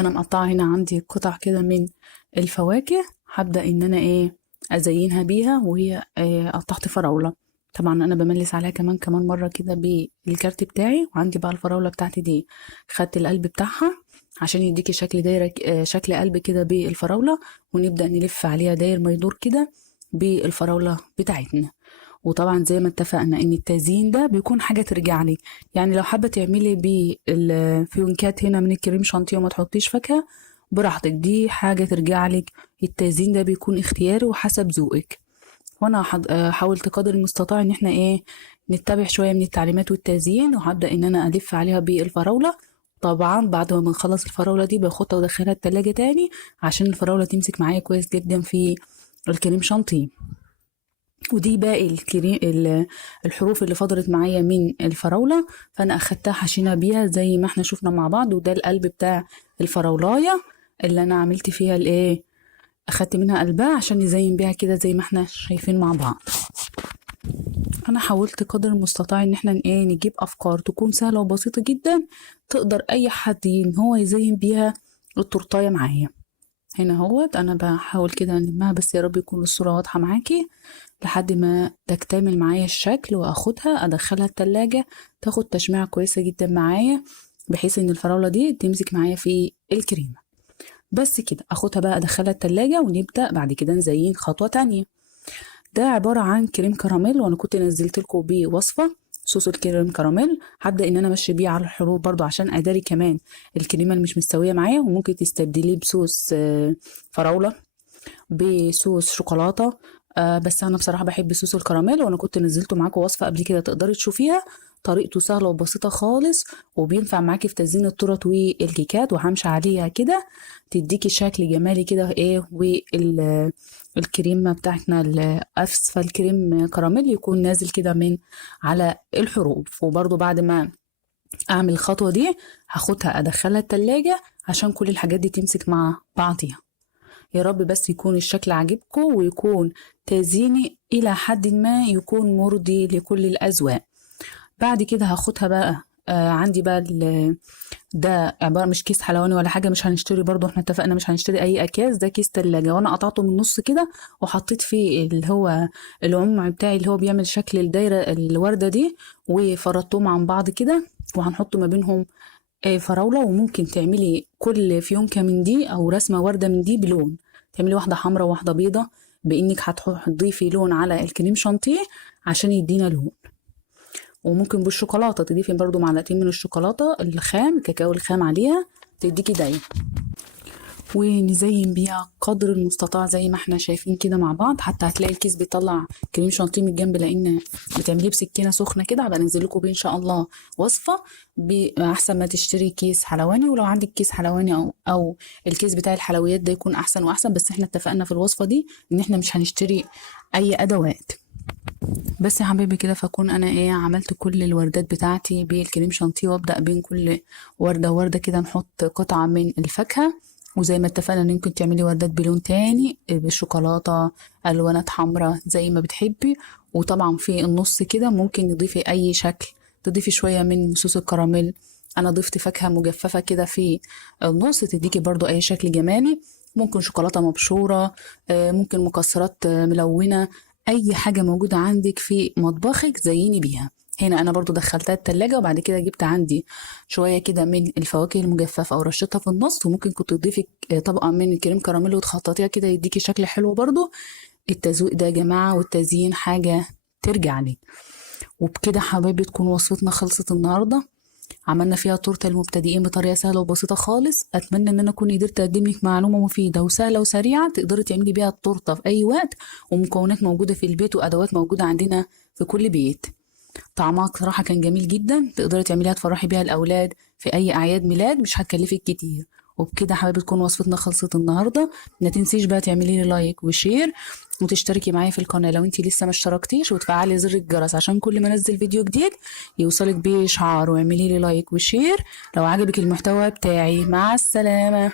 فانا مقطعه هنا عندي قطع كده من الفواكه. هبدا ان انا ازينها بيها، وهي قطعت فراوله. طبعا انا بملس عليها كمان مره كده بالكارت بتاعي. وعندي بقى الفراوله بتاعتي دي، خدت القلب بتاعها عشان يديكي شكل دايره، شكل قلب كده بالفراوله. ونبدا نلف عليها داير ما يدور كده بالفراوله بتاعتنا. وطبعا زي ما اتفقنا ان التزيين ده بيكون حاجه ترجع لي. يعني لو حابه تعملي بالفيونكات هنا من الكريم شانتيه وما تحطيش فاكهه، براحتك، دي حاجه ترجع لك. التزيين ده بيكون اختياري وحسب ذوقك. وانا حاولت قدر المستطاع ان احنا نتبع شويه من التعليمات والتزيين. وهبدا ان انا الف عليها بالفراوله. طبعا بعد ما بنخلص الفراوله دي باخدها وادخلها التلاجة تاني عشان الفراوله تمسك معايا كويس جدا في الكريم شانتيه. ودي باقي الحروف اللي فضلت معايا من الفراولة، فانا اخدتها حشينا بيها زي ما احنا شفنا مع بعض. وده القلب بتاع الفراولاية اللي انا عملت فيها اخدت منها قلبها عشان نزين بيها كده زي ما احنا شايفين مع بعض. انا حاولت قدر المستطاع ان احنا نجيب افكار تكون سهلة وبسيطة جدا، تقدر اي حد ان هو يزين بيها التورتاية معايا. هنا اهوت انا بحاول كده انمها، بس يا رب يكون الصورة واضحة معاكي لحد ما تكتمل معايا الشكل. واخدها ادخلها التلاجة تاخد تشميعة كويسة جدا معايا، بحيث ان الفراولة دي تمسك معايا في الكريمة. بس كده اخدها بقى ادخلها التلاجة، ونبدأ بعد كده نزين خطوة تانية. ده عبارة عن كريم كراميل، وانا كنت نزلت لكم بيه وصفة صوص الكريم كراميل. هبدأ ان انا امشي بيه على الحروف برضو عشان اداري كمان الكريمة اللي مش مستوية معايا. وممكن تستبدليه بصوص فراولة، بصوص شوكولاتة. بس انا بصراحة بحب صوص الكراميل، وانا كنت نزلته معاكم وصفة قبل كده تقدري تشوفيها. طريقته سهلة وبسيطة خالص، وبينفع معاكي في تزيين التورت والكيكات. وهمشي عليها كده تديكي شكل جمالي كده الكريمة بتاعتنا الأسفل كريم كراميل يكون نازل كده من على الحروف. وبرضو بعد ما أعمل الخطوة دي هاخدها أدخلها التلاجة عشان كل الحاجات دي تمسك مع بعضيها. يا رب بس يكون الشكل عاجبكم، ويكون تزييني إلى حد ما يكون مرضي لكل الأذواق. بعد كده هاخدها بقى عندي بقى ده عبارة مش كيس حلواني ولا حاجة، مش هنشتري برضو، احنا اتفقنا مش هنشتري اي اكياس. ده كيس تلاجة، وانا قطعته من النص كده وحطيت فيه اللي هو العمع بتاعي اللي هو بيعمل شكل الدايرة الوردة دي، وفردتهم عن بعض كده. وهنحط ما بينهم فراولة. وممكن تعملي كل فيونكة من دي او رسمة وردة من دي بلون، تعملي واحدة حمراء وواحدة بيضة، بانك هتضيفي لون على الكريم شانتيه عشان يدينا لون. وممكن بالشوكولاتة تضيفي برضو معلقتين من الشوكولاتة الخام، الكاكاو الخام عليها تديكي دايما. ونزين بيها قدر المستطاع زي ما احنا شايفين كده مع بعض. حتى هتلاقي الكيس بيطلع كريم شانتيه من الجنب، لان بتعمليه بسكينه سخنه كده. هبقى انزل لكم بيه ان شاء الله وصفه احسن ما تشتري كيس حلواني. ولو عندك كيس حلواني او الكيس بتاع الحلويات ده يكون احسن واحسن. بس احنا اتفقنا في الوصفه دي ان احنا مش هنشتري اي ادوات. بس يا حبيبي كده فاكون انا عملت كل الوردات بتاعتي بالكريم شانتيه. وابدا بين كل ورده وورده كده نحط قطعه من الفاكهه. وزي ما اتفقنا ان ممكن تعملي وردات بلون تاني بالشوكولاته، الوانات حمراء زي ما بتحبي. وطبعا في النص كده ممكن نضيفي اي شكل، تضيفي شويه من صوص الكراميل. انا ضفت فاكهه مجففه كده في النص تديكي برضو اي شكل جمالي. ممكن شوكولاته مبشوره، ممكن مكسرات ملونه، اي حاجة موجودة عندك في مطبخك زيني بيها. هنا انا برضو دخلتها التلاجة، وبعد كده جبت عندي شوية كده من الفواكه المجففة ورشتها في النص. وممكن كنت تضيفي طبقة من الكريم كراميل وتخططيها كده يديكي شكل حلو برضو. التزويق ده يا جماعة والتزيين حاجة ترجع لي. وبكده حبايبي تكون وصفتنا خلصت النهاردة. عملنا فيها تورته المبتدئين بطريقه سهله وبسيطه خالص. اتمنى ان انا اكون قدرت اقدم لك معلومه مفيده وسهله وسريعه تقدري تعملي بيها التورته في اي وقت، ومكونات موجوده في البيت وادوات موجوده عندنا في كل بيت. طعمها صراحه كان جميل جدا، تقدري تعمليها تفرحي بيها الاولاد في اي اعياد ميلاد، مش هتكلفك كتير. وبكده حبايبي تكون وصفتنا خلصت النهارده. ما تنسيش بقى تعملي لي لايك وشير وتشتركي معايا في القناه لو انتي لسه ما اشتركتيش، وتفعلي زر الجرس عشان كل ما انزل فيديو جديد يوصلك بيه اشعار. واعملي لي لايك وشير لو عجبك المحتوى بتاعي. مع السلامه.